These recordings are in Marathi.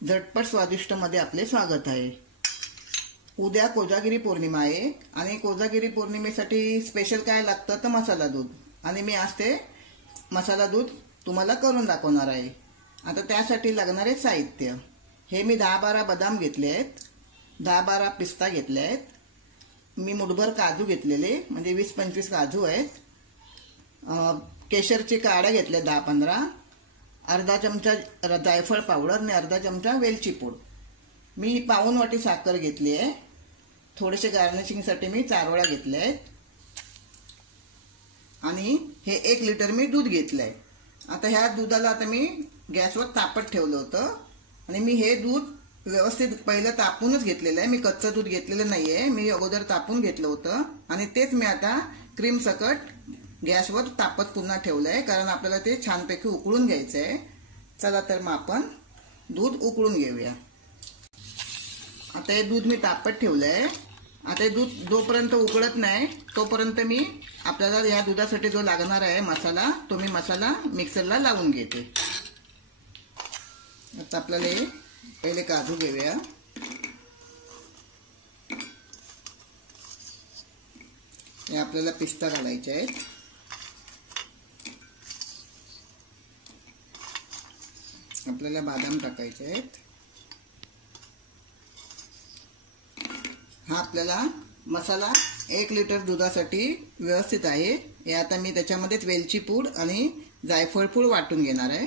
झटपट स्वादिष्ट मध्ये आपले स्वागत आहे। उद्या कोजागिरी पौर्णिमा आहे आणि कोजागिरी पौर्णिमेसाठी स्पेशल काय लागतं तर मसाला दूध, आणि मी आज ते मसाला दूध तुम्हाला करून दाखवणार आहे। आता त्यासाठी लागणारे साहित्य हे मी 10-12 बदाम घेतले आहेत, 10-12 पिस्ता घेतले आहेत, मी मुठभर काजू घेतलेले म्हणजे 20-25 काजू आहेत, केशरची काड्या घेतल्या 10-15, अर्धा चमचा जायफळ पावडर आणि अर्धा चमचा वेलची पूड, मी पाऊण वाटी साखर घेतली आहे, थोडेसे गार्निशिंगसाठी मी चारोळ्या घेतल्या आहेत आणि हे 1 लिटर मी दूध घेतलं आहे। आता ह्या दुधाला आता मी गॅसवर तापत ठेवलं होतं आणि मी हे दूध व्यवस्थित पहिलं तापूनच घेतलेलं आहे, मी कच्चं दूध घेतलेलं नाही आहे, मी अगोदर तापून घेतलं होतं आणि तेच मी आता क्रीम सकट गॅसवर तापत पुन्हा ठेवलं आहे, कारण आपल्याला ते छानपैकी उकळून घ्यायचं आहे। चला तर मग आपण दूध उकळून घेऊया। आता हे दूध मी तापत ठेवलं आहे, आता हे दूध जोपर्यंत उकळत नाही तोपर्यंत मी आपल्याला या दुधासाठी जो लागणार आहे मसाला, तो मी मसाला मिक्सरला लावून घेते। आता आपल्याला हे पहिले काजू घेऊया, हे आपल्याला पिस्ता घालायचे आहेत, आपल्याला बदाम टाकायचे आहेत, हा आपल्याला मसाला 1 लिटर दुधासाठी व्यवस्थित आहे। हे आता मी त्याच्यामध्ये वेलची पूड आणि जायफळ पूड वाटून घेणार आहे।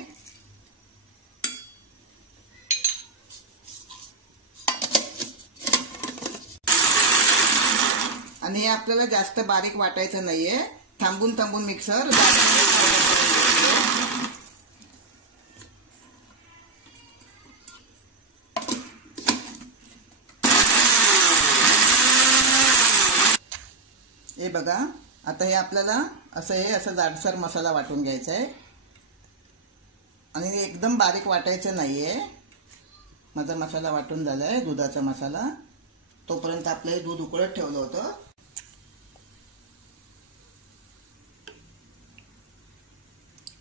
आणि हे आपल्याला जास्त बारीक वाटायचं नाहीये, थांबून थांबून मिक्सर हे बघा। आता हे आपल्याला असं जाडसर मसाला वाटून घ्यायचा आहे आणि एकदम बारीक वाटायचं नाहीये। माझा मसाला वाटून झालाय, दुधाचा मसाला। तोपर्यंत आपलं दूध उकळत ठेवलं होतं,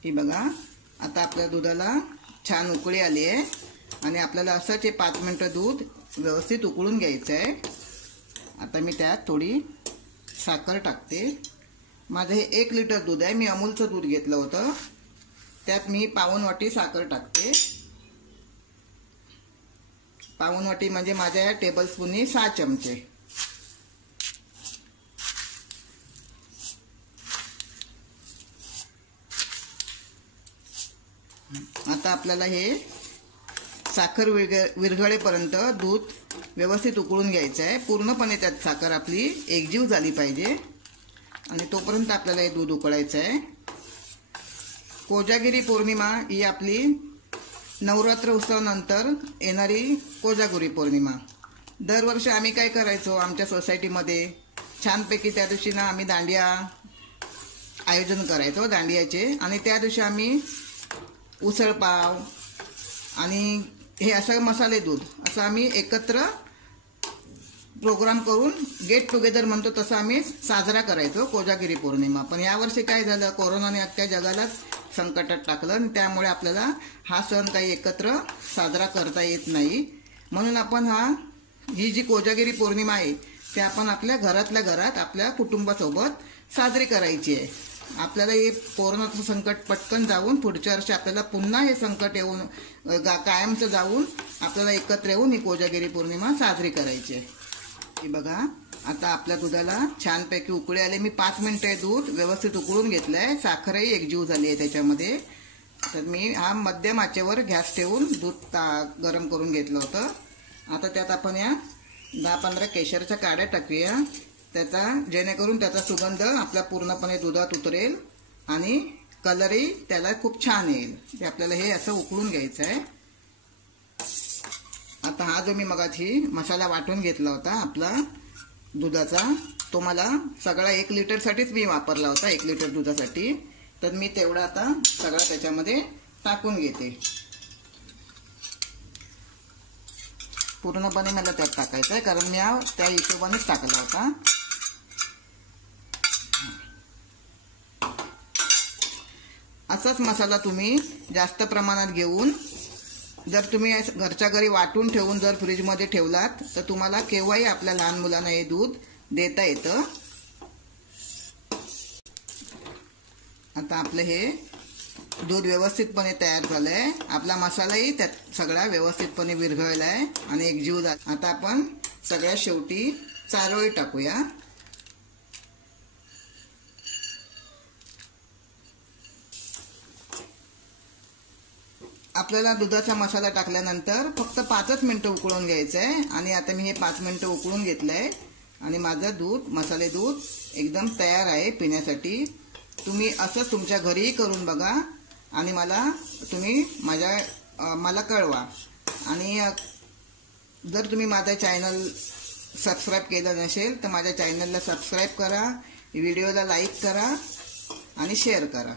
हे बघा। आता आपल्या दुधाला छान उकळी आली आहे आणि आपल्याला असंच 5 मिनिटं दूध व्यवस्थित उकळून घ्यायचं आहे। आता मी त्यात थोडी साखर टाकते। माझं हे 1 लिटर दूध आहे, मी अमूलचं दूध घेतलं होतं, त्यात मी पाऊण वाटी साखर टाकते। पाऊण वाटी म्हणजे माझ्या या टेबल स्पूननी 6 चमचे। आता आपल्याला हे साखर विरघळेपर्यंत दूध व्यवस्थित उकळून घ्यायचं आहे, पूर्णपणे त्यात साखर आपली एकजीव झाली पाहिजे आणि तोपर्यंत आपल्याला हे दूध उकळायचं आहे। कोजागिरी पौर्णिमा ही आपली नवरात्र उत्सवानंतर येणारी कोजागिरी पौर्णिमा। दरवर्षी आम्ही काय करायचो, आमच्या सोसायटीमध्ये छानपैकी त्या दिवशी ना आम्ही दांडिया आयोजन करायचो, दांडियाचे, आणि त्या दिवशी आम्ही उसळपाव आणि हे असं मसाले दूध असं आम्ही एकत्र प्रोग्राम करून गेट टुगेदर म्हणतो तसं आम्ही साजरा करायचो कोजागिरी पौर्णिमा। पण यावर्षी काय झालं, कोरोनाने अख्ख्या जगालाच संकटात टाकलं आणि त्यामुळे आपल्याला हा सण काही एकत्र साजरा करता येत नाही, म्हणून आपण ही जी कोजागिरी पौर्णिमा आहे ते आपण आपल्या घरातल्या घरात आपल्या कुटुंबासोबत साजरी करायची आहे। आपल्याला हे कोरोनाचं संकट पटकन जाऊन पुढच्या वर्षी आपल्याला पुन्हा हे संकट येऊन कायमचं जाऊन आपल्याला एकत्र येऊन ही कोजागिरी पौर्णिमा साजरी करायची आहे। हे बघा, आता आपल्या दुधाला छानपैकी उकळी आले, मी 5 मिनिटं दूध व्यवस्थित उकळून घेतलं आहे, साखरही एकजीव झाली आहे त्याच्यामध्ये। तर मी हा मध्यम आचेवर गॅस ठेवून दूध गरम करून घेतलं होतं। आता त्यात आपण या 10-15 केशरच्या काड्या टाकूया, जेणेकरून त्याचा सुगंध आपल्या पूर्णपणे दुधात उतरेल आणि कलरही त्याला खूप छान येईल। ते आपल्याला हे असं उकळून घ्यायचं आहे। आता हा जो मी मगाशी मसाला वाटून घेतला होता आपला दुधाचा, तो मला सगळा 1 लिटरसाठीच मी वापरला होता, 1 लिटर दुधासाठी, तर मी तेवढा आता सगळा त्याच्यामध्ये टाकून घेते। पूर्णपणे मला त्यात टाकायचं आहे, कारण मी त्या हिशोबानेच टाकला होता। असाच मसाला तुम्ही जास्त प्रमाणात घेऊन जर तुम्ही घरच्या घरी वाटून ठेवून जर फ्रीजमध्ये ठेवलात तर तुम्हाला केव्हाही आपल्या लहान मुलांना हे दूध देता येतं. आता आपलं हे दूध व्यवस्थितपणे तयार झालंय. आपला मसालाही त्यात सगळा व्यवस्थितपणे विरघळलाय आणि एकजीव झाला. आता आपण सगळ्यात शेवटी चारोळी टाकूया. आपल्याला दुधाचा मसाला टाकल्यानंतर फक्त 5 मिनिटं उकळून घ्यायचं आहे. आणि आता मी हे 5 मिनिटं उकळून घेतलंय आणि माझं दूध मसाले दूध एकदम तयार आहे पिण्यासाठी. तुम्ही असं तुमच्या घरीही करून बघा आणि मला कळवा. आणि जर तुम्ही माझा चॅनल सबस्क्राईब केलं नसेल तर माझ्या चॅनलला सबस्क्राईब करा, व्हिडिओला लाईक करा आणि शेअर करा.